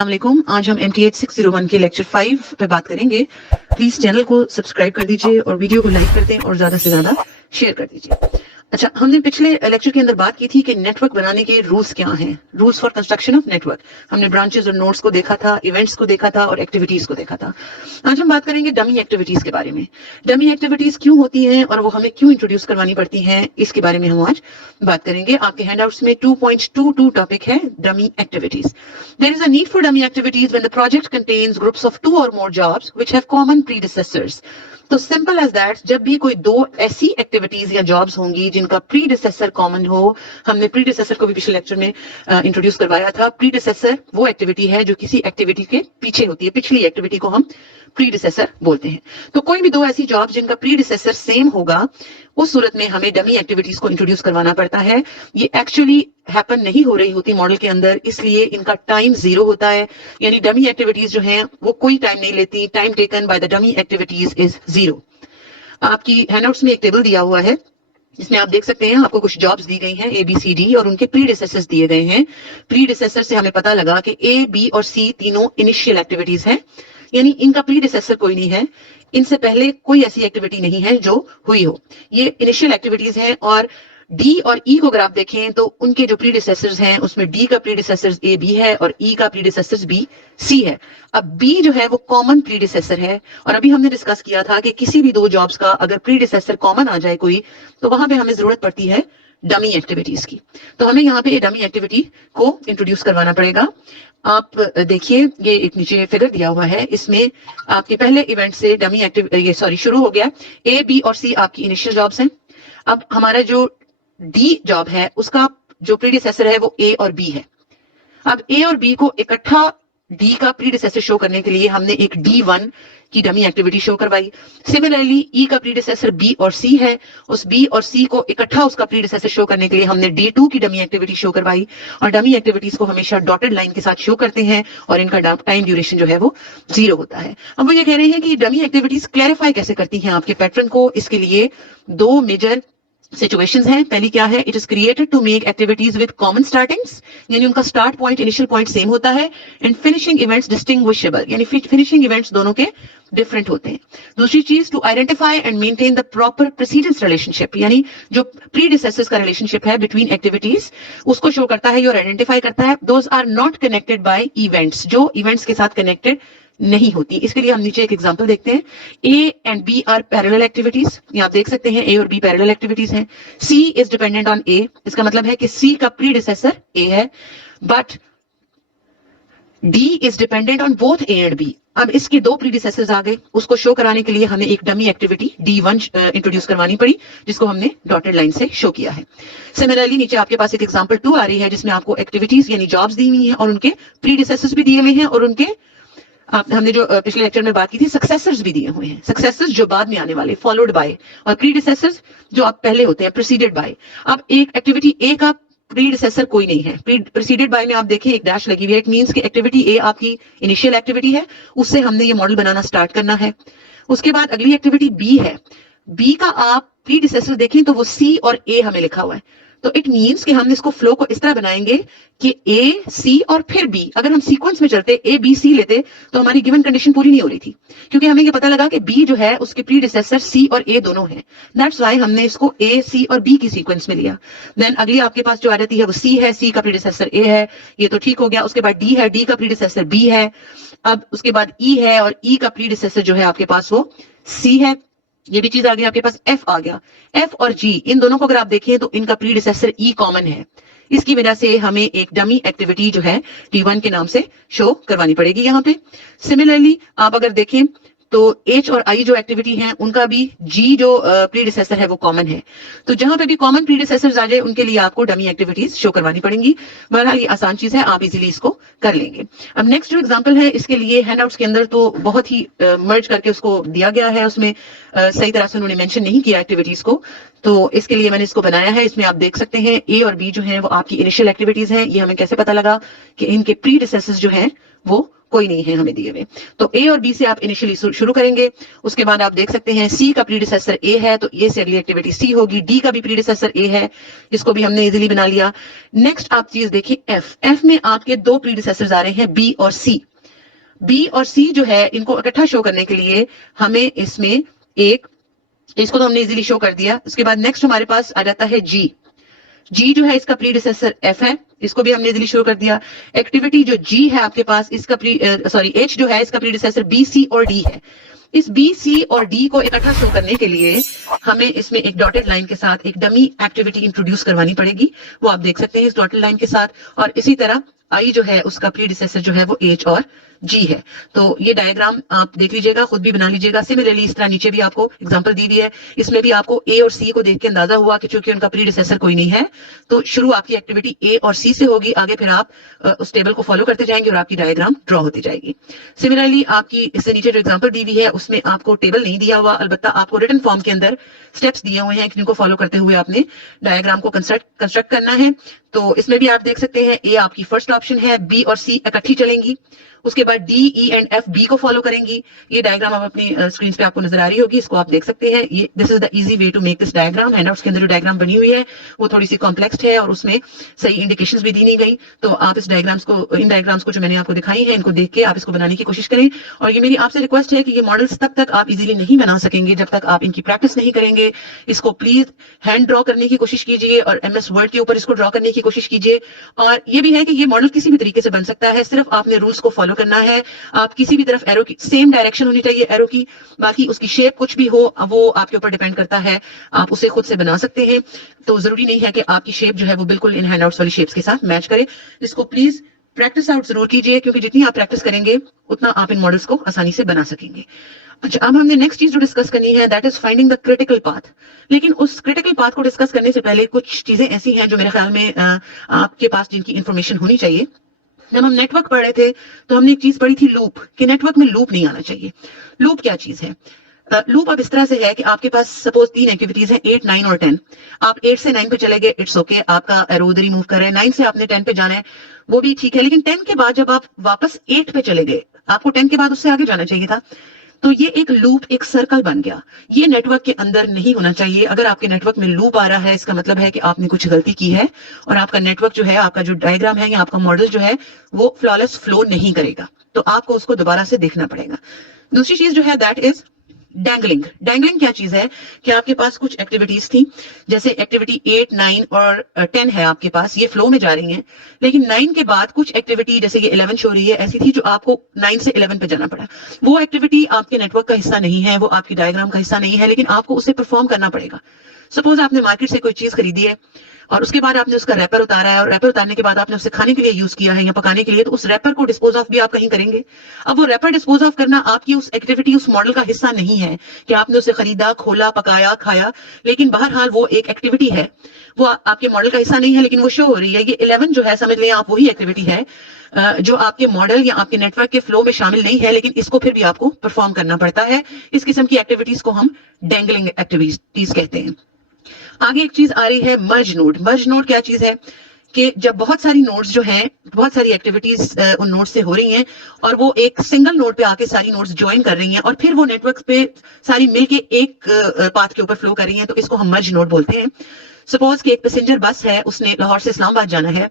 अस्सलामुअलैकुम। आज हम MTH 601 के लेक्चर 5 पे बात करेंगे। प्लीज चैनल को सब्सक्राइब कर दीजिए और वीडियो को लाइक कर दें और ज्यादा से ज्यादा शेयर कर दीजिए। अच्छा, हमने पिछले लेक्चर के अंदर बात की थी कि नेटवर्क बनाने के रूल्स क्या हैं, rules for construction of network. हमने ब्रांचेस और नोड्स को देखा था, इवेंट्स को देखा था और एक्टिविटीज को देखा था। आज हम बात करेंगे डमी एक्टिविटीज के बारे में। डमी एक्टिविटीज क्यों होती हैं और वो हमें क्यों इंट्रोड्यूस करवानी पड़ती हैं, इसके बारे में हम आज बात करेंगे। आपके हैंडआउट्स में 2.22 टॉपिक है dummy activities. There is a need for dummy activities when the project contains groups of 2 or more jobs which have common predecessors. तो सिंपल एज दैट, जब भी कोई दो ऐसी एक्टिविटीज या जॉब्स होंगी जिनका प्रीडिसेसर कॉमन हो। हमने प्रीडिसेसर को भी पिछले लेक्चर में इंट्रोड्यूस करवाया था। प्रीडिसेसर वो एक्टिविटी है जो किसी एक्टिविटी के पीछे होती है, पिछली एक्टिविटी को हम प्रीडिसेसर बोलते हैं। तो कोई भी दो ऐसी जॉब जिनका प्रीडिसेसर सेम होगा, उस सूरत में हमें डमी एक्टिविटीज को इंट्रोड्यूस करवाना पड़ता है। ये एक्चुअली हैपन नहीं हो रही होती मॉडल के अंदर, इसलिए इनका टाइम 0 होता है। यानी डमी एक्टिविटीज जो हैं वो कोई टाइम नहीं लेती। Time taken by the dummy activities is 0। आपकी हैंडआउट्स में एक टेबल दिया हुआ है जिसमें आप देख सकते हैं आपको कुछ जॉब्स दी गई हैं ABCD और उनके प्रीडिसेसर्स दिए गए हैं। प्रीडिसेसर से हमें पता लगा कि A, B और C तीनों इनिशियल एक्टिविटीज हैं, यानी इनका प्रीडिसेसर कोई नहीं है। इनसे पहले कोई ऐसी एक्टिविटी नहीं है जो हुई हो, ये इनिशियल एक्टिविटीज हैं। और D और E को अगर आप देखें तो उनके जो प्रीडिसेसर्स हैं उसमें D का प्रीडिसेसर्स A B है और E का प्रीडिसेसर्स B C है। अब B जो है वो कॉमन प्रीडिसेसर है। और अभी हमने डिस्कस किया था कि किसी भी दो जॉब्स का अगर प्रीडिसेसर कॉमन आ जाए कोई, तो वहां पे हमें जरूरत पड़ती है डमी एक्टिविटीज की। तो हमें यहाँ पे डमी एक्टिविटी को इंट्रोड्यूस करवाना पड़ेगा। आप देखिए, ये एक नीचे फिगर दिया हुआ है, इसमें आपके पहले इवेंट से डमी शुरू हो गया। A, B और C आपकी इनिशियल जॉब्स हैं। अब हमारा जो D जॉब है उसका जो प्रीडिसेसर है वो A और B है। अब A और B को इकट्ठा D का प्रीडिसेसर शो करने के लिए हमने एक D1 की डमी एक्टिविटी शो करवाई। सिमिलरली E का प्रीडिसेसर B और C है, उस B और C को इकट्ठा उसका प्रीडिसेसर शो करने के लिए हमने D2 की डमी एक्टिविटी शो करवाई। और डमी एक्टिविटीज को हमेशा डॉटेड लाइन के साथ शो करते हैं और इनका टाइम ड्यूरेशन जो है वो 0 होता है। अब वो ये कह रहे हैं कि डमी एक्टिविटीज क्लैरिफाई कैसे करती हैं आपके पैटर्न को। इसके लिए दो मेजर सिचुएशंस हैं। पहली क्या है, it is created to make activities with common startings, यानी उनका start point initial point same होता है। एंड फिनिशिंग इवेंट्स डिस्टिंग्विशेबल, यानी फिनिशिंग इवेंट्स दोनों के डिफरेंट होते हैं। दूसरी चीज, to identify and maintain the proper precedence relationship, यानी जो प्रीडिसेसर्स का रिलेशनशिप है बिटवीन एक्टिविटीज उसको शो करता है और आइडेंटिफाई करता है। Those are not connected by events, जो इवेंट्स के साथ कनेक्टेड नहीं होती। इसके लिए हम नीचे एक एग्जांपल देखते हैं। A and B are parallel activities, ये आप देख सकते हैं A और B पैरेलल एक्टिविटीज हैं। C is dependent on A, इसका मतलब है कि C का प्रीडिसेसर A है, but D is dependent on both A and B। अब इसके दो प्रीडिसेसर्स आ गए, उसको शो कराने के लिए हमें एक डमी एक्टिविटी D1 इंट्रोड्यूस करवानी पड़ी, जिसको हमने डॉटेड लाइन से शो किया है। सिमिलरली नीचे आपके पास एक एग्जांपल 2 आ रही है जिसमें आपको एक्टिविटीज यानी जॉब्स दी हुई हैं और उनके प्रीडिसेसर्स भी दिए हुए हैं और उनके हमने जो पिछले लेक्चर में बात की थी सक्सेसर्स भी दिए हुए हैं। सक्सेसर्स जो बाद में आने वाले, फॉलोड बाय, और प्रीडिसेसर्स जो आप पहले होते हैं, प्रीसीडेड बाय। अब एक एक्टिविटी A का प्रीडिसेसर कोई नहीं है, प्रीसीडेड बाय में आप देखें एक डैश लगी हुई है। इट मींस कि एक्टिविटी A आपकी इनिशियल एक्टिविटी है, उससे हमने ये मॉडल बनाना स्टार्ट करना है। उसके बाद अगली एक्टिविटी B है। B का आप प्रीडिसेसर देखें तो वो C और A हमें लिखा हुआ है। तो इट मींस कि हम इसको फ्लो को इस तरह बनाएंगे कि A, C और फिर B। अगर हम सीक्वेंस में चलते A, B, C लेते तो हमारी गिवन कंडीशन पूरी नहीं हो रही थी, क्योंकि हमें ये पता लगा कि B जो है उसके प्रीडिसेसर C और A दोनों हैं। दैट्स व्हाई हमने इसको A, C और B की सीक्वेंस में लिया। देन अगली आपके पास जो आ जाती है वो C है, C का प्रीडिसेसर A है, ये तो ठीक हो गया। उसके बाद D है, D का प्रीडिसेसर B है। अब उसके बाद E है और E का प्रीडिसेसर जो है आपके पास वो C है। ये भी चीज आ गई आपके पास, F आ गया। F और G इन दोनों को अगर आप देखें तो इनका प्रीडिसेसर E कॉमन है। इसकी वजह से हमें एक डमी एक्टिविटी जो है T1 के नाम से शो करवानी पड़ेगी यहाँ पे। सिमिलरली आप अगर देखें तो H और I जो एक्टिविटी हैं उनका भी G जो प्रीडिसेसर है वो कॉमन है। तो जहां पे भी कॉमन प्रीडिसेसर्स आ जाए उनके लिए आपको डमी एक्टिविटीज शो करवानी पड़ेंगी। बहरहाल ये आसान चीज है, आप इजीली इसको कर लेंगे। अब नेक्स्ट जो एग्जांपल है इसके लिए हैंडआउट्स के अंदर तो बहुत ही मर्ज करके उसको दिया गया है, उसमें सही तरह से उन्होंने मेंशन नहीं किया एक्टिविटीज को, तो इसके लिए मैंने इसको बनाया है। इसमें आप देख सकते हैं A और B जो है वो आपकी इनिशियल एक्टिविटीज हैं। ये हमें कैसे पता लगा कि इनके प्रीडिसेसर्स जो हैं वो कोई नहीं है हमें दिए हुए। तो ए और बी से आप इनिशियली शुरू करेंगे। उसके बाद आप देख सकते हैं सी का प्रीडिसेसर ए है, तो ए से अगली एक्टिविटी सी होगी। डी का भी प्रीडिसेसर ए है, इसको भी हमने इजीली बना लिया। नेक्स्ट आप चीज देखिए एफ। एफ में आपके दो प्रीडिसेसर्स आ रहे हैं, बी और सी। बी और सी जो है इनको इकट्ठा शो करने के लिए हमें इसमें एक, इसको तो हमने इजीली शो कर दिया। उसके बाद नेक्स्ट हमारे पास आ जाता है जी। जी जो है इसका प्रीडिसेसर एफ है, इसको भी हमने इजीली शो कर दिया। एक्टिविटी जो जी है आपके पास, इसका एच जो है इसका प्रीडिसेसर बी, सी और डी है। इस बी, सी और डी को इकट्ठा शो करने के लिए हमें इसमें एक डॉटेड लाइन के साथ एक डमी एक्टिविटी इंट्रोड्यूस करवानी पड़ेगी, वो आप देख सकते हैं इस डॉटेड लाइन के साथ। और इसी तरह आई जो है उसका प्रीडिसेसर जो है वो एच और जी है। तो ये डायग्राम आप देख लीजिएगा, खुद भी बना लीजिएगा। सिमिलरली इस तरह नीचे भी आपको एग्जांपल दी हुई है, इसमें भी आपको ए और सी को देख के अंदाजा हुआ कि चूंकि उनका प्रीडिसेसर कोई नहीं है, तो शुरू आपकी एक्टिविटी ए और सी से होगी। आगे फिर आप उस टेबल को फॉलो करते जाएंगे और आपकी डायग्राम ड्रॉ होती जाएगी। सिमिलरली आपकी इससे नीचे जो एग्जाम्पल दी हुई है उसमें आपको टेबल नहीं दिया हुआ, अलबत्ता आपको रिटन फॉर्म के अंदर स्टेप्स दिए हुए हैं जिनको फॉलो करते हुए आपने डायग्राम को कंस्ट्रक्ट करना है। तो इसमें भी आप देख सकते हैं ए आपकी फर्स्ट ऑप्शन है, बी और सी इकट्ठी चलेंगी। उसके बाद D, E and F B को फॉलो करेंगी। ये डायग्राम अब अपनी स्क्रीन पे आपको नजर आ रही होगी, इसको आप देख सकते हैं। ये this is the easy way to make this diagram. Handouts के अंदर जो डायग्राम बनी हुई है वो थोड़ी सी कॉम्प्लेक्स है और उसमें सही इंडिकेशंस भी दी नहीं गई। तो आप इस डायग्राम्स को, इन डायग्राम्स को जो मैंने आपको दिखाई है, इनको देख के आप इसको बनाने की कोशिश करें। और ये मेरी आपसे रिक्वेस्ट है कि ये मॉडल्स तब तक आप इजीली नहीं बना सकेंगे जब तक आप इनकी प्रैक्टिस नहीं करेंगे। इसको प्लीज हैंड ड्रॉ करने की कोशिश कीजिए और एमएस वर्ड के ऊपर इसको ड्रॉ करने की कोशिश कीजिए। और ये भी है कि ये मॉडल किसी भी तरीके से बन सकता है, सिर्फ आपने रूल्स को फॉलो करना है। आप किसी भी तरफ एरो की सेम डायरेक्शन होनी चाहिए एरो की, बाकी उसकी शेप कुछ भी हो वो आपके ऊपर डिपेंड करता है, आप उसे खुद से बना सकते हैं। तो जरूरी नहीं है कि आपकी शेप जो है वो बिल्कुल इन हैंडआउट्स वाली शेप्स के साथ मैच करे। इसको प्लीज प्रैक्टिस आउट जरूर कीजिए, क्योंकि जितनी आप प्रैक्टिस करेंगे उतना आप इन मॉडल्स को आसानी से बना सकेंगे। अच्छा, अब हमने नेक्स्ट चीज जो डिस्कस करनी है that is finding the critical path. लेकिन उस क्रिटिकल पाथ को डिस्कस करने से पहले कुछ चीजें ऐसी हैं जो मेरे ख्याल में आपके पास जिनकी इंफॉर्मेशन होनी चाहिए। जब हम नेटवर्क पढ़ रहे थे तो हमने एक चीज पढ़ी थी लूप, कि नेटवर्क में लूप नहीं आना चाहिए। लूप क्या चीज है? लूप अब इस तरह से है कि आपके पास सपोज 3 एक्टिविटीज हैं, 8, 9 और 10। आप 8 से 9 पे चले गए, इट्स ओके, आपका एरो उधर ही मूव कर रहे हैं। 9 से आपने 10 पे जाना है, वो भी ठीक है। लेकिन 10 के बाद जब आप वापस 8 पे चले गए, आपको 10 के बाद उससे आगे जाना चाहिए था। तो ये एक लूप, एक सर्कल बन गया। ये नेटवर्क के अंदर नहीं होना चाहिए। अगर आपके नेटवर्क में लूप आ रहा है, इसका मतलब है कि आपने कुछ गलती की है और आपका नेटवर्क जो है, आपका जो डायग्राम है या आपका मॉडल जो है वो फ्लॉलेस फ्लो नहीं करेगा। तो आपको उसको दोबारा से देखना पड़ेगा। दूसरी चीज जो है दैट इज डैंगलिंग। डैंगलिंग क्या चीज है कि आपके पास कुछ एक्टिविटीज थी, जैसे एक्टिविटी 8, 9 और 10 है आपके पास, ये फ्लो में जा रही हैं। लेकिन 9 के बाद कुछ एक्टिविटी, जैसे ये 11 शो रही है, ऐसी थी जो आपको 9 से 11 पे जाना पड़ा। वो एक्टिविटी आपके नेटवर्क का हिस्सा नहीं है, वो आपकी डायग्राम का हिस्सा नहीं है, लेकिन आपको उसे परफॉर्म करना पड़ेगा। सपोज आपने मार्केट से कोई चीज खरीदी है और उसके बाद आपने उसका रैपर उतारा है, और रैपर उतारने के बाद आपने उसे खाने के लिए यूज किया है या पकाने के लिए, तो उस रैपर को डिस्पोज ऑफ भी आप कहीं करेंगे। अब वो रैपर डिस्पोज ऑफ करना आपकी उस एक्टिविटी, उस मॉडल का हिस्सा नहीं है कि आपने उसे खरीदा, खोला, पकाया, खाया। लेकिन बहरहाल वो एक एक्टिविटी है, वो आपके मॉडल का हिस्सा नहीं है, लेकिन वो शो हो रही है। ये 11 जो है, समझ लें आप, वही एक्टिविटी है जो आपके मॉडल या आपके नेटवर्क के फ्लो में शामिल नहीं है, लेकिन इसको फिर भी आपको परफॉर्म करना पड़ता है। इस किस्म की एक्टिविटीज को हम डैंगलिंग एक्टिविटीज कहते हैं। आगे एक चीज आ रही है मर्ज नोड। मर्ज नोड क्या चीज है कि जब बहुत सारी नोड्स जो हैं, बहुत सारी एक्टिविटीज उन नोड से हो रही हैं और वो एक सिंगल नोड पे आके सारी नोड्स ज्वाइन कर रही हैं और फिर वो नेटवर्क पे सारी मिलके एक पाथ के ऊपर फ्लो कर रही हैं, तो इसको हम मर्ज नोड बोलते हैं। सपोज कि एक पैसेंजर बस है, उसने लाहौर से इस्लामाबाद जाना है,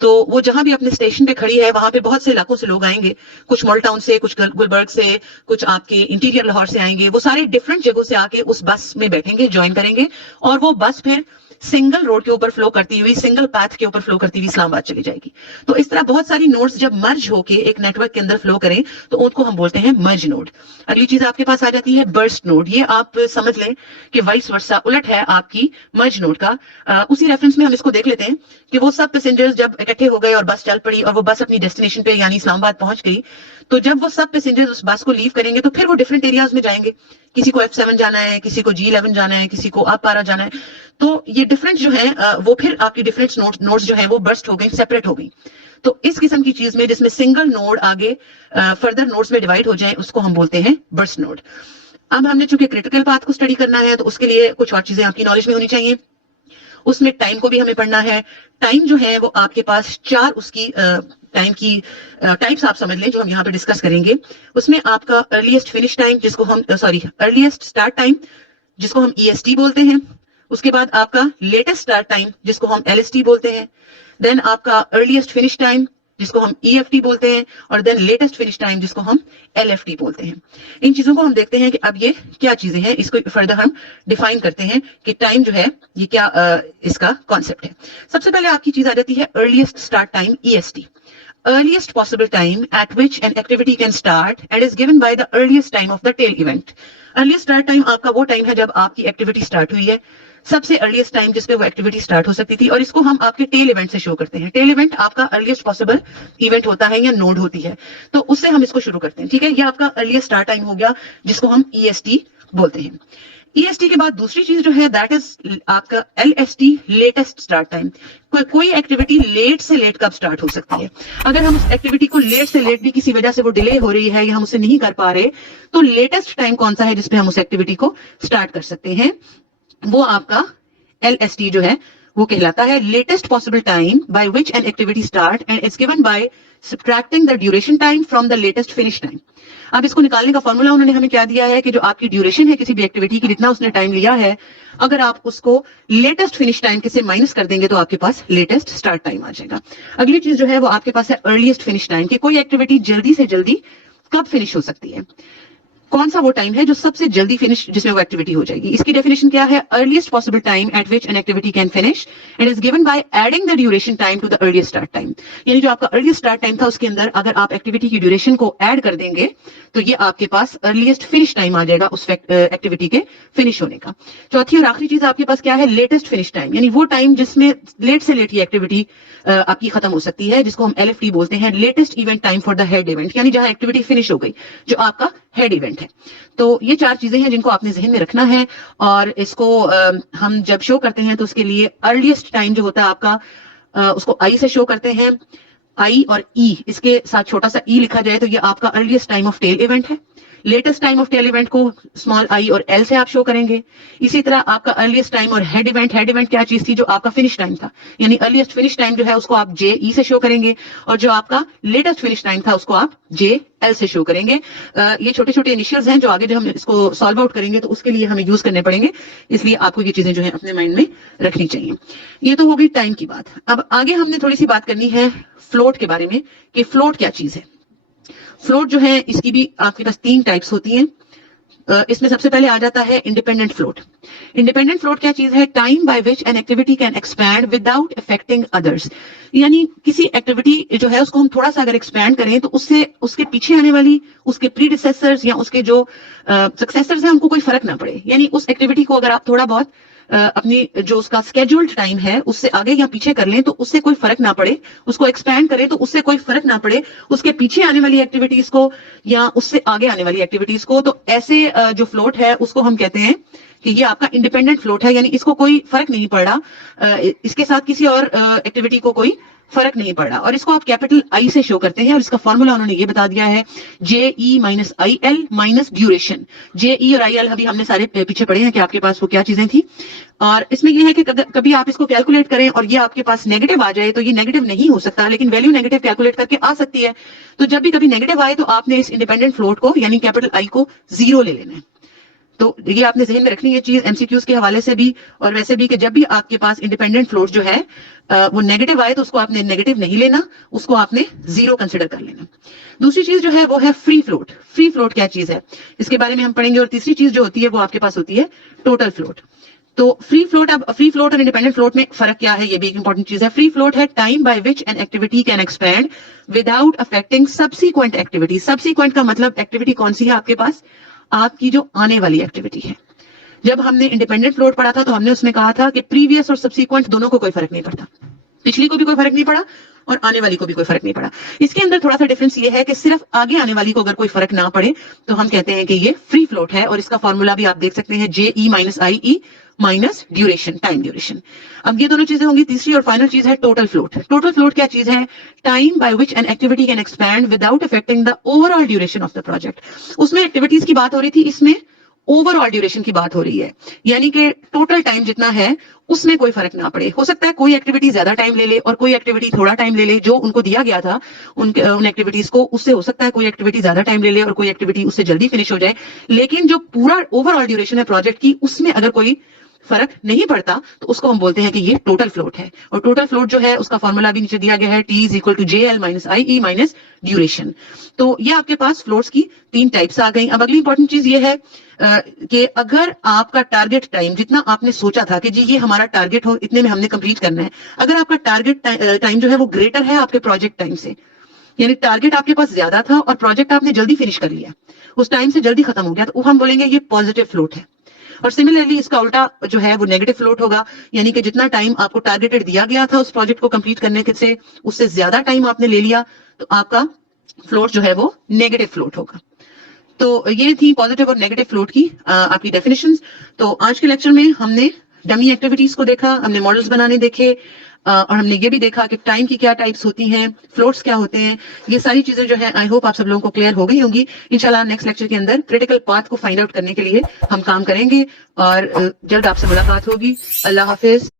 तो वो जहां भी अपने स्टेशन पे खड़ी है वहां पे बहुत से इलाकों से लोग आएंगे, कुछ मॉडल टाउन से, कुछ गुलबर्ग से, कुछ आपके इंटीरियर लाहौर से आएंगे। वो सारे डिफरेंट जगहों से आके उस बस में बैठेंगे, ज्वाइन करेंगे और वो बस फिर सिंगल रोड के ऊपर फ्लो करती हुई, सिंगल पाथ के ऊपर फ्लो करती हुई इस्लामाबाद चली जाएगी। तो इस तरह बहुत सारी नोड्स जब मर्ज होके एक नेटवर्क के अंदर फ्लो करें तो उनको हम बोलते हैं मर्ज नोड। अगली चीज आपके पास आ जाती है बर्स्ट नोड। ये आप समझ लें कि वाइस वर्सा, उलट है आपकी मर्ज नोड का। उसी रेफरेंस में हम इसको देख लेते हैं कि वो सब पैसेंजर्स जब इकट्ठे हो गए और बस चल पड़ी और वो बस अपनी डेस्टिनेशन पे यानी इस्लामाबाद पहुंच गई, तो जब वो सब पैसेंजर्स उस बस को लीव करेंगे तो फिर वो डिफरेंट एरियाज में जाएंगे। किसी को F7 जाना है, किसी को G11 जाना है, किसी को अपारा जाना है। तो ये डिफरेंट जो है वो फिर आपकी डिफरेंट नोड्स जो है वो बर्स्ट हो गई, सेपरेट हो गई। तो इस किस्म की चीज में जिसमें सिंगल नोड आगे फर्दर नोड्स में डिवाइड हो जाए उसको हम बोलते हैं बर्स्ट नोड। अब हमने चूंकि क्रिटिकल पाथ को स्टडी करना है तो उसके लिए कुछ और चीजें आपकी नॉलेज में होनी चाहिए। उसमें टाइम को भी हमें पढ़ना है। टाइम जो है वो आपके पास 4 उसकी टाइम की टाइप्स आप समझ लें जो हम यहाँ पे डिस्कस करेंगे। उसमें आपका अर्लीस्ट फिनिश टाइम जिसको हम अर्लीस्ट स्टार्ट टाइम जिसको हम EST बोलते हैं, उसके बाद आपका लेटेस्ट स्टार्ट टाइम जिसको हम LST बोलते हैं, देन आपका अर्लीस्ट फिनिश टाइम जिसको हम EFT बोलते हैं, और देन लेटेस्ट फिनिश टाइम जिसको हम LFT बोलते हैं। इन चीजों को हम देखते हैं कि अब ये क्या चीजें हैं, इसको फर्दर हम डिफाइन करते हैं कि टाइम जो है ये क्या इसका कॉन्सेप्ट है। सबसे पहले आपकी चीज आ जाती है earliest start time EST, earliest possible time at which an activity can start and is given by the earliest time of the tail event. earliest start time आपका वो टाइम है जब आपकी एक्टिविटी स्टार्ट हुई है, सबसे अर्लीस्ट टाइम जिसपे वो एक्टिविटी स्टार्ट हो सकती थी, और इसको हम आपके टेल इवेंट से शो करते हैं। टेल इवेंट आपका अर्लीस्ट पॉसिबल इवेंट होता है या नोड होती है, तो उससे हम इसको शुरू करते हैं। ठीक है, ये आपका अर्लीस्ट स्टार्ट टाइम हो गया जिसको हम EST बोलते हैं। EST के बाद दूसरी चीज जो है दैट इज आपका LST, लेटेस्ट स्टार्ट टाइम। कोई एक्टिविटी लेट से लेट कब स्टार्ट हो सकती है, अगर हम उस एक्टिविटी को लेट से लेट भी किसी वजह से वो डिले हो रही है या हम उसे नहीं कर पा रहे, तो लेटेस्ट टाइम कौन सा है जिसपे हम उस एक्टिविटी को स्टार्ट कर सकते हैं, वो आपका LST जो है वो कहलाता है, latest possible time by which an activity start and it's given by subtracting the duration time from the latest finish time. अब इसको निकालने का फॉर्मूला उन्होंने हमें क्या दिया है कि जो आपकी ड्यूरेशन है किसी भी एक्टिविटी की, जितना उसने टाइम लिया है, अगर आप उसको लेटेस्ट फिनिश टाइम के से माइनस कर देंगे तो आपके पास लेटेस्ट स्टार्ट टाइम आ जाएगा। अगली चीज जो है वो आपके पास है अर्लीस्ट फिनिश टाइम, कि कोई एक्टिविटी जल्दी से जल्दी कब फिनिश हो सकती है, कौन सा वो टाइम है जो सबसे जल्दी फिनिश जिसमें वो एक्टिविटी हो जाएगी। इसकी डेफिनेशन क्या है, earliest possible time at which an activity can finish and is given by adding the duration time to the earliest start time. यानी जो आपका अर्लीस्ट स्टार्ट टाइम था उसके अंदर अगर आप एक्टिविटी की ड्यूरेशन को ऐड कर देंगे तो ये आपके पास अर्लीस्ट फिनिश टाइम आ जाएगा उस एक्टिविटी के फिनिश होने का। चौथी और आखिरी चीज आपके पास क्या है, लेटेस्ट फिनिश टाइम, यानी वो टाइम जिसमें लेट से लेट ये एक्टिविटी आपकी खत्म हो सकती है, जिसको हम LFT बोलते हैं, latest event time for the head event, यानी जहां एक्टिविटी फिनिश हो गई, जो आपका हेड इवेंट है। तो ये चार चीजें हैं जिनको आपने जहन में रखना है, और इसको हम जब शो करते हैं तो उसके लिए अर्लीस्ट टाइम जो होता है आपका उसको I से शो करते हैं। I और E, इसके साथ छोटा सा E लिखा जाए तो ये आपका earliest time of tail event है। Latest time of tail event को स्मॉल I और L से आप शो करेंगे। इसी तरह आपका अर्लीस्ट टाइम और हेड इवेंट क्या चीज थी, जो आपका फिनिश टाइम था, यानी अर्लीस्ट फिनिश टाइम जो है उसको आप JE से शो करेंगे, और जो आपका लेटेस्ट फिनिश टाइम था उसको आप JL से शो करेंगे। ये छोटे छोटे इनिशियल्स हैं जो आगे जब हम इसको सॉल्व आउट करेंगे तो उसके लिए हमें यूज करने पड़ेंगे, इसलिए आपको ये चीजें जो है अपने माइंड में रखनी चाहिए। ये तो हो गई टाइम की बात। अब आगे हमने थोड़ी सी बात करनी है फ्लोट के बारे में, कि फ्लोट क्या चीज है। फ्लोट जो है इसकी भी आपके पास 3 टाइप्स होती हैं। इसमें सबसे पहले आ जाता है इंडिपेंडेंट फ्लोट। इंडिपेंडेंट फ्लोट क्या चीज है, time by which an activity can expand without affecting others. यानी किसी एक्टिविटी जो है उसको हम थोड़ा सा अगर एक्सपैंड करें तो उससे उसके पीछे आने वाली उसके प्रीडिसेसर्स या उसके जो सक्सेसर्स हैं उनको कोई फर्क ना पड़े। यानी उस एक्टिविटी को अगर आप थोड़ा बहुत अपनी जो उसका स्केड्यूल्ड टाइम है उससे आगे या पीछे कर लें तो उससे कोई फर्क ना पड़े, उसको एक्सपैंड करें तो उससे कोई फर्क ना पड़े उसके पीछे आने वाली एक्टिविटीज को या उससे आगे आने वाली एक्टिविटीज को। तो ऐसे जो फ्लोट है उसको हम कहते हैं कि ये आपका इंडिपेंडेंट फ्लोट है, यानी इसको कोई फर्क नहीं पड़ रहा, इसके साथ किसी और एक्टिविटी को कोई फर्क नहीं पड़ रहा, और इसको आप कैपिटल I से शो करते हैं। और इसका फॉर्मूला उन्होंने ये बता दिया है, JE minus IL minus duration. JE और IL अभी हमने सारे पीछे पढ़े हैं कि आपके पास वो क्या चीजें थी, और इसमें ये है कि कभी आप इसको कैलकुलेट करें और ये आपके पास नेगेटिव आ जाए तो ये नेगेटिव नहीं हो सकता, लेकिन वैल्यू नेगेटिव कैलकुलेट करके आ सकती है। तो जब भी कभी नेगेटिव आए तो आपने इस इंडिपेंडेंट फ्लोट को यानी कैपिटल I को 0 ले लेना है। तो ये आपने जहन में रखनी है चीज MCQs के हवाले से भी और वैसे भी, कि जब भी आपके पास इंडिपेंडेंट फ्लोट जो है वो नेगेटिव आए तो उसको आपने नेगेटिव नहीं लेना, उसको आपने 0 कंसिडर कर लेना। दूसरी चीज जो है वो है फ्री फ्लोट। फ्री फ्लोट क्या चीज है इसके बारे में हम पढ़ेंगे। और तीसरी चीज जो होती है वो आपके पास होती है टोटल फ्लोट। तो फ्री फ्लोट, अब फ्री फ्लोट और इंडिपेंडेंट फ्लोट में फर्क क्या है, ये भी एक इंपॉर्टेंट चीज है। फ्री फ्लोट है time by which an activity can expand without affecting subsequent activity. Subsequent का मतलब एक्टिविटी कौन सी है आपके पास, आपकी जो आने वाली एक्टिविटी है। जब हमने इंडिपेंडेंट फ्लोट पढ़ा था तो हमने उसमें कहा था कि प्रीवियस और सब्सिक्वेंट दोनों को कोई फर्क नहीं पड़ता, पिछली को भी कोई फर्क नहीं पड़ा और आने वाली को भी कोई फर्क नहीं पड़ा। इसके अंदर थोड़ा सा डिफरेंस ये है कि सिर्फ आगे आने वाली को अगर कोई फर्क ना पड़े तो हम कहते हैं कि ये फ्री फ्लोट है, और इसका फॉर्मूला भी आप देख सकते हैं, JE minus IE minus duration, time duration. अब ये दोनों चीजें होंगी। तीसरी और फाइनल चीज है टोटल फ्लोट। टोटल फ्लोट क्या चीज है, time by which an activity can expand without affecting the overall duration of the project. उसमें एक्टिविटीज की बात हो रही थी, इसमें ओवरऑल ड्यूरेशन की बात हो रही है, यानी कि टोटल टाइम जितना है उसमें कोई फर्क ना पड़े। हो सकता है कोई एक्टिविटी ज्यादा टाइम ले ले और कोई एक्टिविटी थोड़ा टाइम ले ले, जो उनको दिया गया था उन एक्टिविटीज को, उससे हो सकता है कोई एक्टिविटी ज्यादा टाइम ले ले और कोई एक्टिविटी उससे जल्दी फिनिश हो जाए, लेकिन जो पूरा ओवरऑल ड्यूरेशन है प्रोजेक्ट की उसमें अगर कोई फर्क नहीं पड़ता तो उसको हम बोलते हैं कि ये टोटल फ्लोट है। और टोटल फ्लोट जो है उसका फॉर्मूला भी नीचे दिया गया है, T is equal to JL minus IE minus duration. तो ये आपके पास फ्लोट्स की 3 टाइप्स आ गई। अब अगली इंपॉर्टेंट चीज ये है कि अगर आपका टारगेट टाइम जितना आपने सोचा था कि जी ये हमारा टारगेट हो, इतने में हमने कंप्लीट करना है, अगर आपका टारगेट टाइम जो है वो ग्रेटर है आपके प्रोजेक्ट टाइम से, यानी टारगेट आपके पास ज्यादा था और प्रोजेक्ट आपने जल्दी फिनिश कर लिया, उस टाइम से जल्दी खत्म हो गया, तो हम बोलेंगे ये पॉजिटिव फ्लोट है। और सिमिलरली इसका उल्टा जो है वो नेगेटिव फ्लोट होगा, यानी कि जितना टाइम आपको टारगेटेड दिया गया था उस प्रोजेक्ट को कंप्लीट करने के से उससे ज्यादा टाइम आपने ले लिया, तो आपका फ्लोट जो है वो नेगेटिव फ्लोट होगा। तो ये थी पॉजिटिव और नेगेटिव फ्लोट की आपकी डेफिनेशंस। तो आज के लेक्चर में हमने डमी एक्टिविटीज को देखा, हमने मॉडल्स बनाने देखे, और हमने ये भी देखा कि टाइम की क्या टाइप्स होती हैं, फ्लोट्स क्या होते हैं। ये सारी चीजें जो है आई होप आप सब लोगों को क्लियर हो गई होंगी। इंशाल्लाह नेक्स्ट लेक्चर के अंदर क्रिटिकल पाथ को फाइंड आउट करने के लिए हम काम करेंगे और जल्द आपसे मुलाकात होगी। अल्लाह हाफिज।